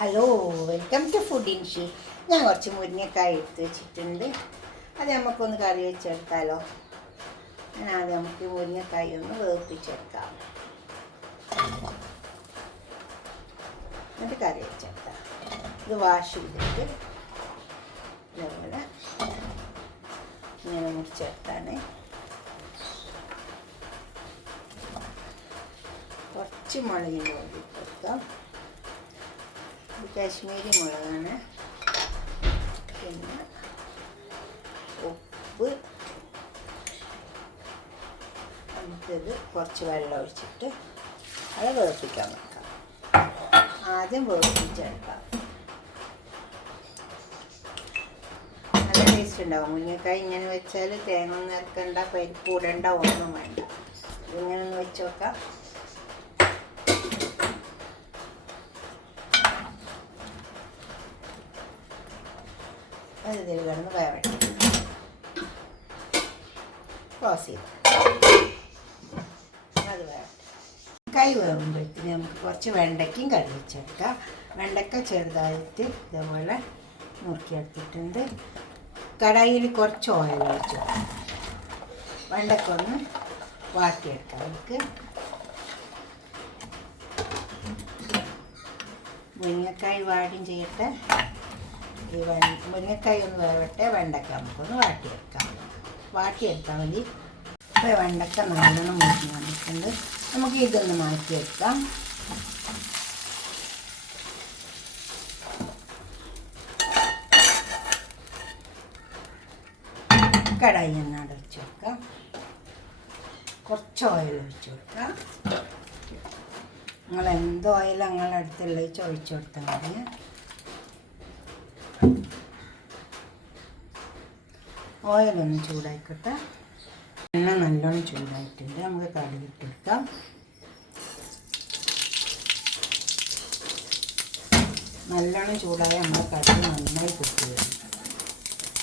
Hello, welcome to food ഇൻഷി. ഞാൻ കുറച്ച് മുരിങ്ങക്കായ എടുത്ത് വെച്ചിട്ടുണ്ട്. അത് നമുക്കൊന്ന് കറി വെച്ചെടുത്താലോ. ആദ്യം നമുക്ക് മുരിങ്ങക്കായ ഒന്ന് വേവിപ്പിച്ചെടുക്കാം, എന്നിട്ട് കറി വെച്ചെടുക്കാം. ഇത് വാഷ് ചെയ്തിട്ട് ഇതേപോലെ ഇങ്ങനെ മുറിച്ചെടുത്താണ്. കുറച്ച് മുളകിൻ്റെ പൊടി കൊടുക്കാം. ഇത് കാശ്മീരി മുളകാണ്. പിന്നെ ഉപ്പ്, നമുക്കിത് കുറച്ച് വെള്ളം ഒഴിച്ചിട്ട് അത് വേവിപ്പിക്കാൻ വെക്കാം. ആദ്യം വേവിപ്പിച്ചെടുക്കാം. നല്ല ടേസ്റ്റ് ഉണ്ടാവും. മുരിങ്ങക്കായ ഇങ്ങനെ വെച്ചാൽ തേങ്ങ ഒന്നും ഇറക്കണ്ട, പരിപ്പ് ഇടണ്ട, ഒന്നും വേണ്ട. ഇതിങ്ങനെ ഒന്ന് വെച്ച് നോക്കാം. അത് ഇതിൽ കിടന്ന് വേവട്ടെ. ക്ലോസ് ചെയ്ത് അത് വേവട്ടെ. കൈ വേവുമ്പോഴത്തേന് നമുക്ക് കുറച്ച് വെണ്ടയ്ക്കയും കറി വെച്ചെടുക്കാം. വെണ്ടയ്ക്ക ചെറുതായിട്ട് ഇതേപോലെ നുറുക്കിയെടുത്തിട്ടുണ്ട്. കടായിൽ കുറച്ച് ഓയിൽ ഒഴിച്ചു വെണ്ടയ്ക്ക ഒന്ന് വാട്ടിയെടുക്കാം. നമുക്ക് മുരിങ്ങക്കായ് വാടിയും ചെയ്യട്ടെ. ഈ മുരിങ്ങക്കായ് ഒന്ന് വേവട്ടെ. വെണ്ടയ്ക്ക നമുക്കൊന്ന് വാട്ടിയെടുത്താൽ മതി. ഇപ്പോൾ വെണ്ടയ്ക്ക നല്ലോണം മുരിഞ്ഞ് വന്നിട്ടുണ്ട്. നമുക്ക് ഇതൊന്ന് മാറ്റിയെടുക്കാം. കടായി ഒന്ന് അടച്ച് വെക്കാം. കുറച്ച് ഓയിൽ ഒഴിച്ച് കൊടുക്കാം. നിങ്ങൾ എന്ത് ഓയിൽ നിങ്ങളുടെ അടുത്തുള്ള ഒഴിച്ചു കൊടുത്താൽ മതി. ഓയിലൊന്ന് ചൂടായിക്കോട്ടെ. എണ്ണ നല്ലോണം ചൂടായിട്ടുണ്ട്. നമുക്ക് കടുകിട്ടെടുക്കാം. നല്ലോണം ചൂടായ നമ്മൾ കടുക് നന്നായി പൊട്ടി വരും.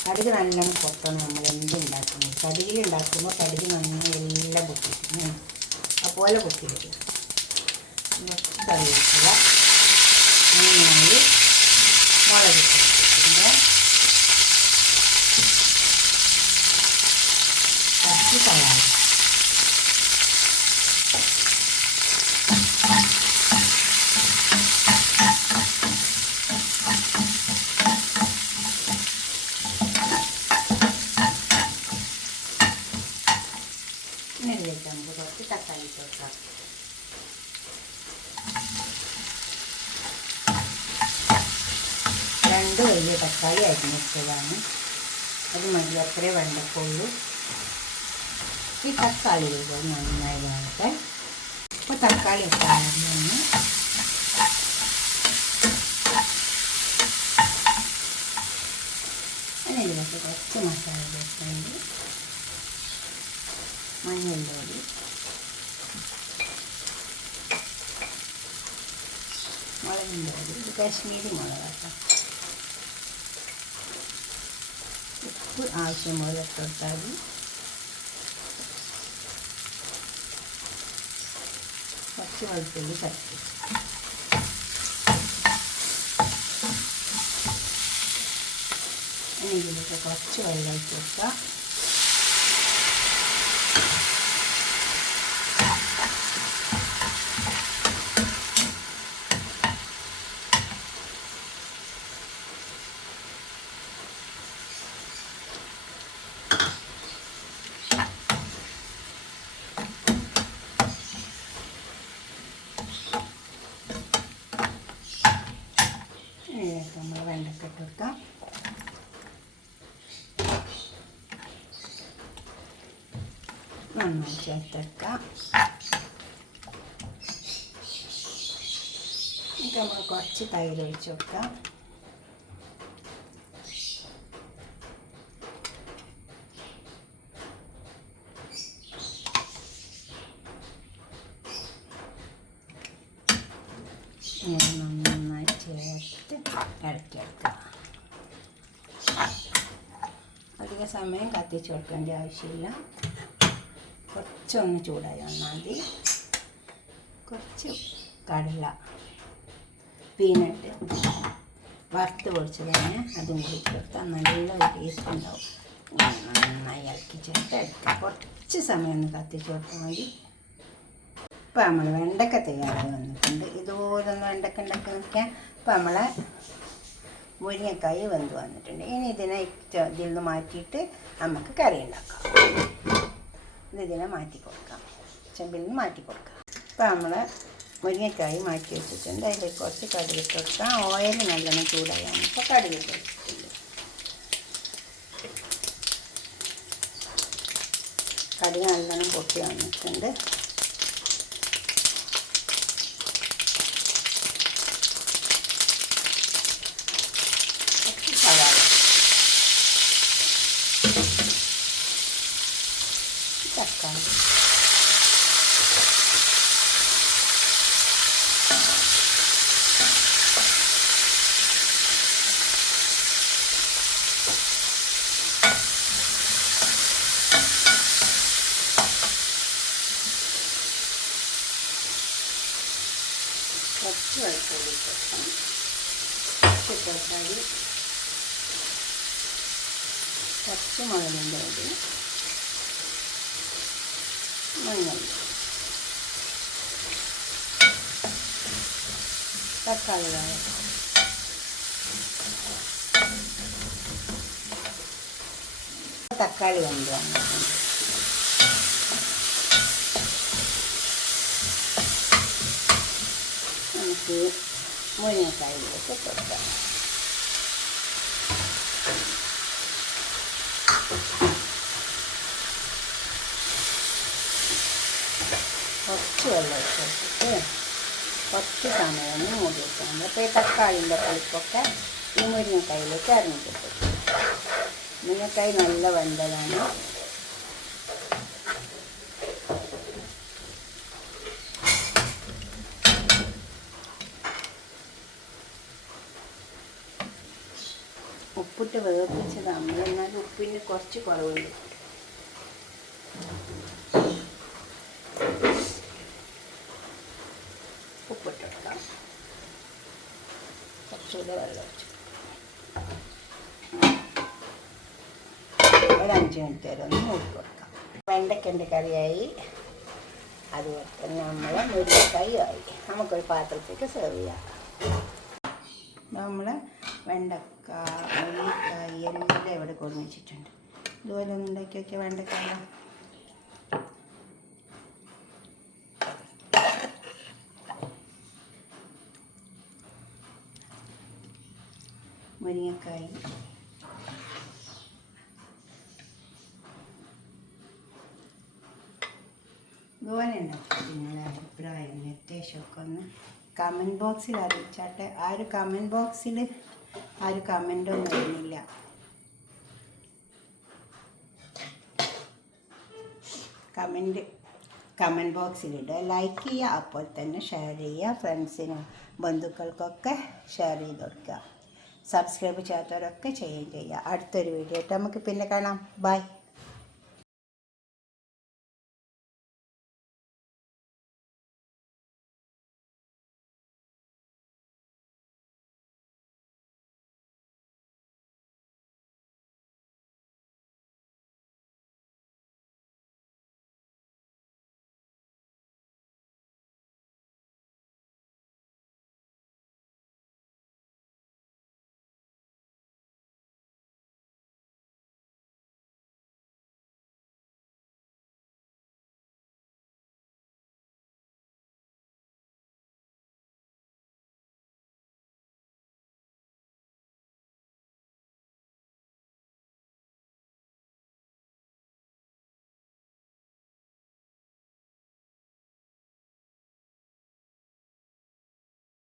കടുക് നല്ലോണം പൊട്ടണം. നമ്മൾ എന്തുണ്ടാക്കുന്നത് കടുകിലുണ്ടാക്കുമ്പോൾ കടുക് നന്നായി എല്ലാം പൊട്ടിക്കുന്നു. അതുപോലെ പൊട്ടി വരിക. കറിവേപ്പില, നന്നായി മുളക് ഇട്ടിട്ടുണ്ട്. കുറച്ച് സവാള, ഇതിലേക്ക് നമുക്ക് കുറച്ച് തക്കാളി ചേർക്കാം. രണ്ട് വലിയ തക്കാളി അരിഞ്ഞിട്ടതാണ്. അത് മതി, അത്രേ വെണ്ടക്കുള്ളൂ. ഈ തക്കാളി നന്നായി വേവട്ടെ. ഇപ്പോൾ തക്കാളി ഇട്ടായിരുന്നു. അതിലേക്ക് കുറച്ച് മസാല ചേർക്കുന്നുണ്ട്. മഞ്ഞൾപ്പൊടി, മുളകിൻ്റെ പൊടി, ഇത് കാശ്മീരി മുളകാട്ടോ. ഉപ്പ് ആവശ്യം പോലെ ഇട്ടുകൊടുത്താൽ മതി. കുറച്ച് വെളുത്തുള്ളി ചതച്ച്, ഇതിലേക്ക് കുറച്ച് വെള്ളം ഒഴിച്ച് കൊടുക്കാം. നമ്മൾ വെണ്ടയ്ക്ക ഇട്ട് കൊടുക്കാം. നന്നായി ചേർത്തെടുക്കാം. എന്നിട്ട് നമ്മൾ കുറച്ച് തൈര് ഒഴിച്ച് കൊടുക്കാം. നന്നായി ചേർത്ത് ഇളക്കിയെടുക്കാം. അധിക സമയം കത്തിച്ച് കൊടുക്കേണ്ട ആവശ്യമില്ല. കുറച്ചൊന്ന് ചൂടായി വന്നാൽ മതി. കുറച്ച് കടല പീനട്ട് വറുത്ത് പൊടിച്ചതാണ്, അതും കൂടി ചേർത്താൽ നല്ല ഒരു ടേസ്റ്റ് ഉണ്ടാവും. നന്നായി ഇളക്കി ചേർത്ത് എടുക്കാം. കുറച്ച് സമയം ഒന്ന് കത്തിച്ച് കൊടുത്താൽ മതി. ഇപ്പോൾ നമ്മൾ വെണ്ടക്ക തയ്യാറായി വന്നിട്ടുണ്ട്. ഇതുപോലെ ഒന്ന് വെണ്ടക്ക ഉണ്ടാക്കി നോക്കിയാൽ ഇപ്പോൾ നമ്മളെ മുരിങ്ങക്കായ് വെന്ത് വന്നിട്ടുണ്ട്. ഇനി ഇതിനെ ഇതിൽ നിന്ന് മാറ്റിയിട്ട് നമുക്ക് കറി ഉണ്ടാക്കാം. ഇതിനെ മാറ്റി കൊടുക്കാം, ചെമ്പിൽ നിന്ന് മാറ്റി കൊടുക്കാം. ഇപ്പോൾ നമ്മൾ മുരിങ്ങക്കായ് മാറ്റി വെച്ചിട്ടുണ്ട്. അതിലേക്ക് കുറച്ച് കടുക് ഇട്ട് കൊടുക്കാം. ഓയിൽ നല്ലോണം ചൂടായാണ് ഇപ്പോൾ കടുക് ഇട്ട് വെച്ചിട്ടുണ്ട്. കടുക് നല്ലോണം പൊട്ടി വന്നിട്ടുണ്ട്. സവാള, തക്കാളി, കുറച്ച് വെളുത്തുള്ളി ചേർക്കാം, കുറച്ച് തക്കാളി, കുറച്ച് മുളകിൻ്റെ പൊടി, മഞ്ഞൾ, തക്കാളി തക്കാളി വെന്ത് വന്നിട്ടുണ്ട്. നമുക്ക് മുരിങ്ങക്കായിലേക്ക് കൊടുക്കാം. കുറച്ച് വെള്ളം ഒഴിച്ചിട്ട് കുറച്ച് സമയം മൂടി വെക്കണം. അപ്പോൾ ഈ തക്കാളിൻ്റെ പുളിപ്പൊക്കെ ഈ മുരിങ്ങക്കായിലേക്ക് ഇറങ്ങിക്കിട്ടും. മുരിങ്ങക്കായ് നല്ല വെന്തതാണ്. ഉപ്പിട്ട് വേവിച്ചത് നമ്മൾ, എന്നാൽ ഉപ്പിന് കുറച്ച് കുറവുണ്ട്. ഉപ്പിട്ടെടുക്കാം. കുറച്ചുകൂടെ വെള്ളം ഒഴിച്ചു ഒരു 5 മിനിറ്റ് വരെ ഒന്ന് മൂടി കൊടുക്കാം. വെണ്ടയ്ക്കൻ്റെ കറിയായി, അതുപോലെ തന്നെ നമ്മൾ മുരിങ്ങക്കായും ആയി. നമുക്കൊരു പാത്രത്തേക്ക് സെർവ് ചെയ്യാം. നമ്മൾ വെണ്ടക്ക, മുരിങ്ങക്കായ് എല്ലാം ഇവിടെ കൊണ്ടു വെച്ചിട്ടുണ്ട്. ഇതുപോലെ ഒന്ന് ഉണ്ടാക്കി വയ്ക്കുക. വെണ്ടക്കായ മുരിങ്ങക്കായ് ഇതുപോലെ ഉണ്ടാക്കി നിങ്ങളുടെ അഭിപ്രായം നിർദ്ദേശമൊക്കെ ഒന്ന് കമൻറ്റ് ബോക്സിൽ അറിയിച്ചാട്ടെ. ആ ഒരു കമൻറ്റ് ബോക്സിൽ ആരും കമൻറ്റൊന്നും വരുന്നില്ല. കമൻറ്റ് ബോക്സിലിടുക, ലൈക്ക് ചെയ്യുക, അപ്പോൾ തന്നെ ഷെയർ ചെയ്യുക. ഫ്രണ്ട്സിനും ബന്ധുക്കൾക്കൊക്കെ ഷെയർ ചെയ്ത് കൊടുക്കുക. സബ്സ്ക്രൈബ് ചെയ്യാത്തവരൊക്കെ ചെയ്യുക. അടുത്തൊരു വീഡിയോ ആയിട്ട് നമുക്ക് പിന്നെ കാണാം. ബൈ.